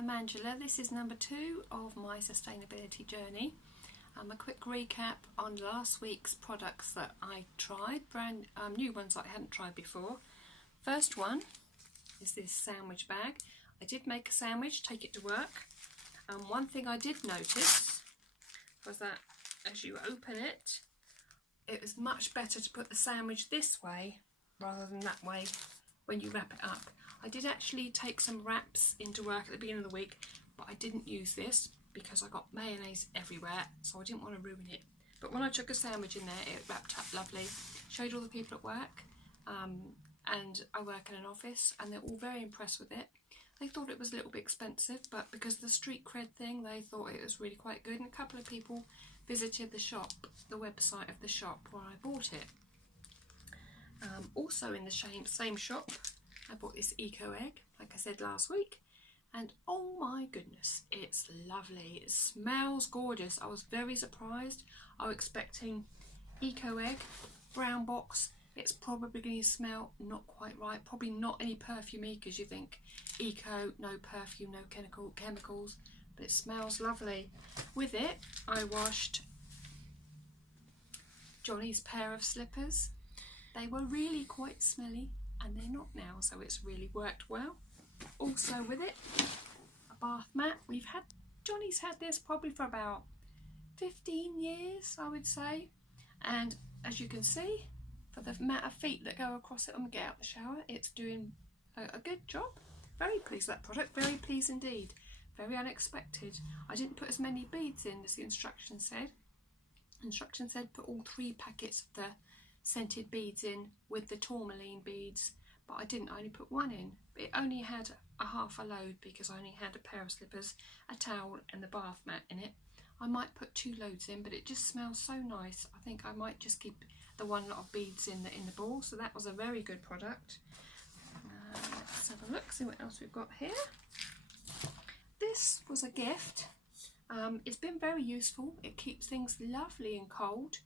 I'm Angela. This is number 2 of my sustainability journey. A quick recap on last week's products that I tried, brand new ones that I hadn't tried before. First one is this sandwich bag. I did make a sandwich, take it to work. One thing I did notice was that as you open it, it was much better to put the sandwich this way rather than that way when you wrap it up. I did actually take some wraps into work at the beginning of the week, but I didn't use this because I got mayonnaise everywhere, so I didn't want to ruin it. But when I took a sandwich in there, it wrapped up lovely. Showed all the people at work, and I work in an office, and they're all very impressed with it. They thought it was a little bit expensive, but because of the street cred thing, they thought it was really quite good. And a couple of people visited the shop, the website of the shop where I bought it. Also in the same shop, I bought this EcoEgg, like I said last week, and oh my goodness, it's lovely. It smells gorgeous. I was very surprised. I was expecting EcoEgg, brown box. It's probably going to smell not quite right. Probably not any perfumey, because you think eco, no perfume, no chemicals, but it smells lovely. With it, I washed Johnny's pair of slippers. They were really quite smelly, and they're not now, so it's really worked well. Also with it, a bath mat. Johnny's had this probably for about 15 years, I would say, and as you can see, for the amount of feet that go across it when we get out the shower, it's doing a good job. Very pleased with that product, very pleased indeed. Very unexpected. I didn't put as many beads in as the instructions said. Instructions said put all 3 packets of the scented beads in with the tourmaline beads, but I didn't. I only put 1 in. It only had a half a load because I only had a pair of slippers, a towel and the bath mat in it. I might put 2 loads in, but it just smells so nice. I think I might just keep the 1 lot of beads in the ball. So that was a very good product. Let's have a look, see what else we've got here. This was a gift. It's been very useful. It keeps things lovely and cold.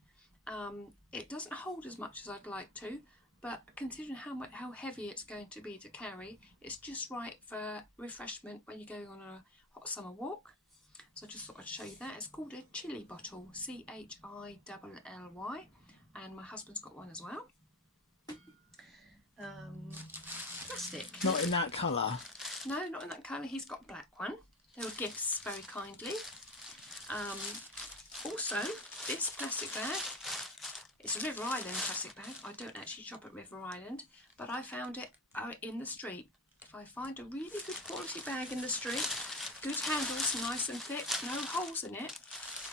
It doesn't hold as much as I'd like to, but considering how heavy it's going to be to carry, it's just right for refreshment when you're going on a hot summer walk. So I just thought I'd show you that. It's called a chili bottle, CHILLY, and my husband's got one as well. Plastic. Not in that colour? No, not in that colour. He's got a black one. They were gifts very kindly. Also, this plastic bag, it's a River Island plastic bag. I don't actually shop at River Island, but I found it in the street. If I find a really good quality bag in the street, good handles, nice and thick, no holes in it,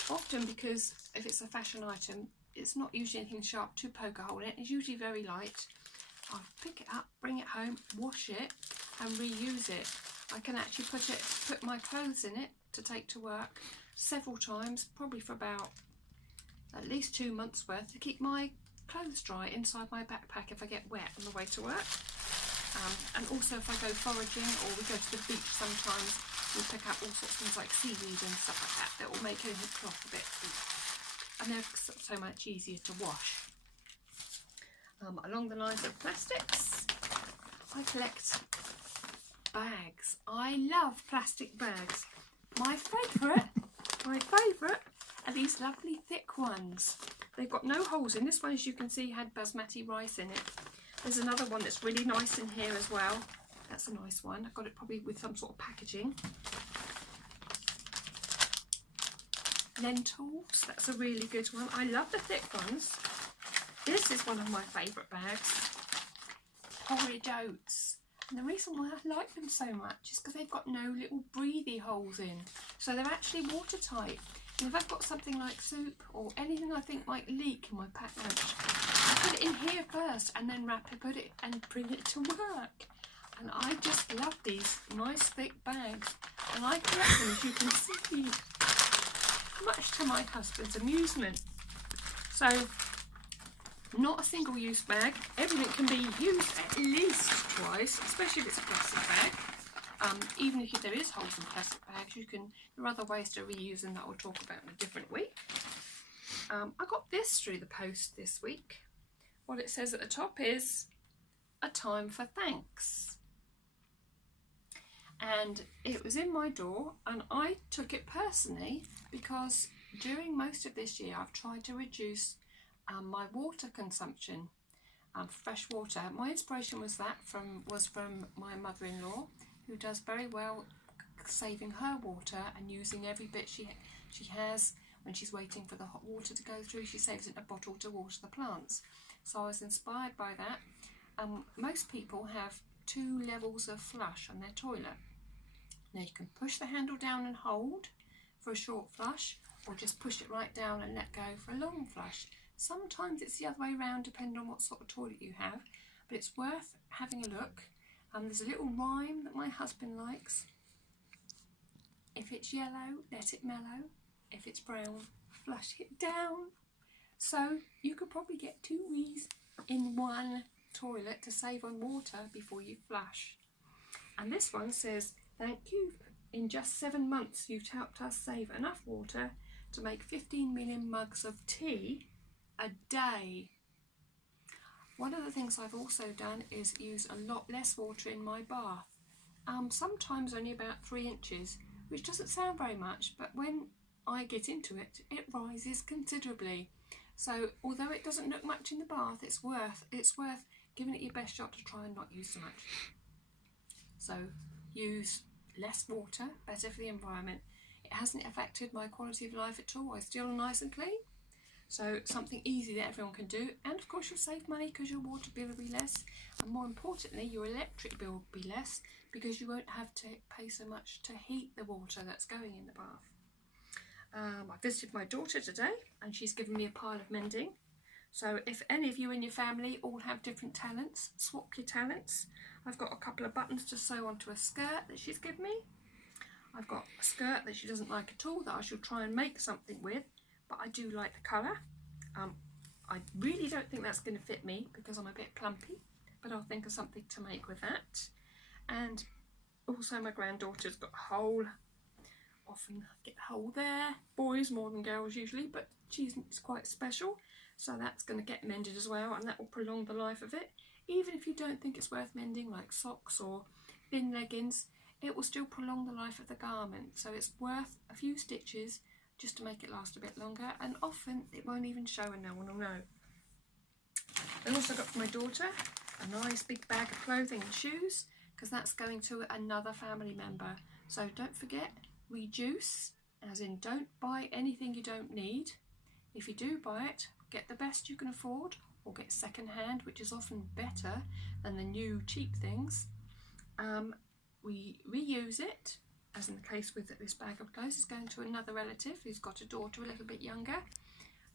often because if it's a fashion item, it's not usually anything sharp to poke a hole in it. It's usually very light. I'll pick it up, bring it home, wash it and reuse it. I can actually put my clothes in it to take to work several times, probably for about at least 2 months worth, to keep my clothes dry inside my backpack if I get wet on the way to work. And also if I go foraging or we go to the beach sometimes, we pick up all sorts of things like seaweed and stuff like that that will make the cloth a bit, and they're so much easier to wash. Along the lines of plastics, I collect bags. I love plastic bags. My favourite are these lovely thick ones. They've got no holes in. This one, as you can see, had basmati rice in it. There's another one that's really nice in here as well. That's a nice one. I got it probably with some sort of packaging. Lentils, that's a really good one. I love the thick ones. This is one of my favourite bags. Porridge oats. And the reason why I like them so much is because they've got no little breathy holes in. So they're actually watertight. And if I've got something like soup or anything I think might leak in my packed lunch, I put it in here first and then wrap it, put it and bring it to work. And I just love these nice thick bags. And I collect them, as you can see, much to my husband's amusement. So, not a single use bag. Everything can be used at least twice, especially if it's a plastic bag. Even if there is holes in plastic bags, there are other ways to reuse them that I'll talk about in a different week. I got this through the post this week. What it says at the top is, a time for thanks. and it was in my door, and I took it personally because during most of this year I've tried to reduce my water consumption, fresh water. My inspiration was from my mother-in-law, who does very well saving her water and using every bit she has. When she's waiting for the hot water to go through, she saves it in a bottle to water the plants. So I was inspired by that. Most people have 2 levels of flush on their toilet. Now you can push the handle down and hold for a short flush, or just push it right down and let go for a long flush. Sometimes it's the other way around, depending on what sort of toilet you have, but it's worth having a look. There's a little rhyme that my husband likes. If it's yellow, let it mellow. If it's brown, flush it down. So you could probably get 2 wees in one toilet to save on water before you flush. And this one says, thank you. In just 7 months, you've helped us save enough water to make 15 million mugs of tea a day. One of the things I've also done is use a lot less water in my bath. Sometimes only about 3 inches, which doesn't sound very much, but when I get into it, it rises considerably. So although it doesn't look much in the bath, it's worth giving it your best shot to try and not use so much. So use less water, better for the environment. It hasn't affected my quality of life at all. I still nice and clean. So something easy that everyone can do, and of course you'll save money because your water bill will be less, and more importantly your electric bill will be less because you won't have to pay so much to heat the water that's going in the bath. I visited my daughter today and she's given me a pile of mending. So if any of you in your family all have different talents, swap your talents. I've got a couple of buttons to sew onto a skirt that she's given me. I've got a skirt that she doesn't like at all that I shall try and make something with, but I do like the colour. I really don't think that's going to fit me because I'm a bit clumpy, but I'll think of something to make with that. And also my granddaughter's got a hole. Often get a hole there. Boys more than girls usually, but she's quite special. So that's going to get mended as well, and that will prolong the life of it. Even if you don't think it's worth mending, like socks or thin leggings, it will still prolong the life of the garment. So it's worth a few stitches just to make it last a bit longer, and often it won't even show and no one will know. I also got for my daughter a nice big bag of clothing and shoes, because that's going to another family member. So don't forget, reduce, as in don't buy anything you don't need. If you do buy it, get the best you can afford, or get second hand, which is often better than the new cheap things. We reuse it, as in the case with this bag of clothes. It's going to another relative who's got a daughter a little bit younger,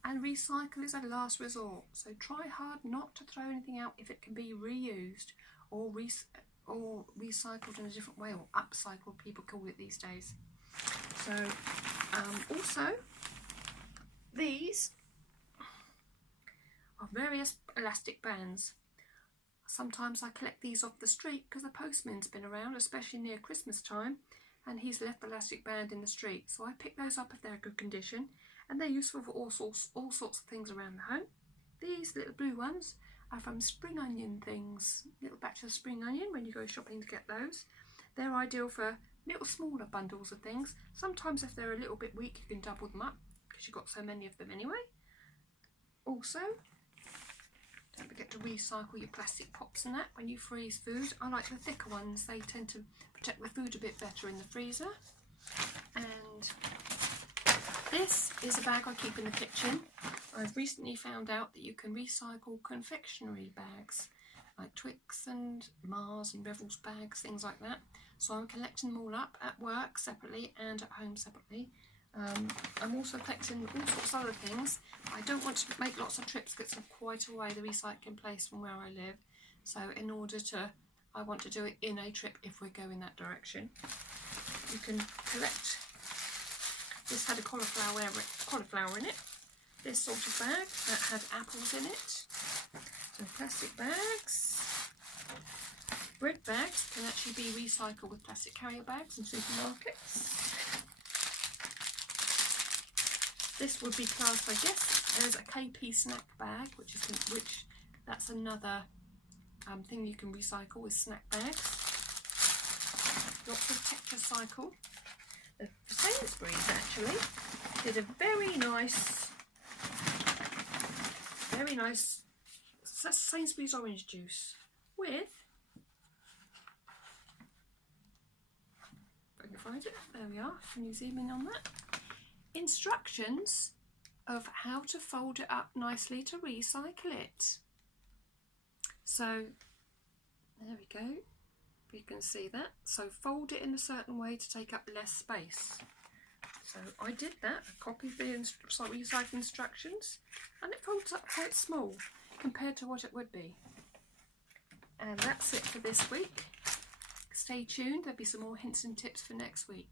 and recycle is a last resort. So try hard not to throw anything out if it can be reused or recycled in a different way, or upcycled people call it these days. So also these are various elastic bands. Sometimes I collect these off the street because the postman's been around, especially near Christmas time, and he's left the elastic band in the street. So I pick those up if they're in good condition, and they're useful for all sorts of things around the home. These little blue ones are from spring onion things, little batch of spring onion when you go shopping to get those. They're ideal for little smaller bundles of things. Sometimes if they're a little bit weak you can double them up because you've got so many of them anyway. Also, don't forget to recycle your plastic pots and that when you freeze food. I like the thicker ones, they tend to protect the food a bit better in the freezer. And this is a bag I keep in the kitchen. I've recently found out that you can recycle confectionery bags, like Twix and Mars and Revels bags, things like that. So I'm collecting them all up at work separately and at home separately. I'm also collecting all sorts of other things. I don't want to make lots of trips because it's quite a way, the recycling place from where I live. So in order to, I want to do it in a trip if we go in that direction. You can collect, this had a cauliflower in it. This sort of bag that had apples in it. So plastic bags. Bread bags can actually be recycled with plastic carrier bags in supermarkets. This would be classed, I guess, as a KP snack bag, which that's another thing you can recycle with snack bags. lots of tetracycle. The Sainsbury's actually did a very nice Sainsbury's orange juice with, if I can find it, there we are, can you zoom in on that? Instructions of how to fold it up nicely to recycle it. So there we go, you can see that. So fold it in a certain way to take up less space. So I did that, I copied the recycling instructions, and it folds up quite small compared to what it would be. And that's it for this week. Stay tuned, there'll be some more hints and tips for next week.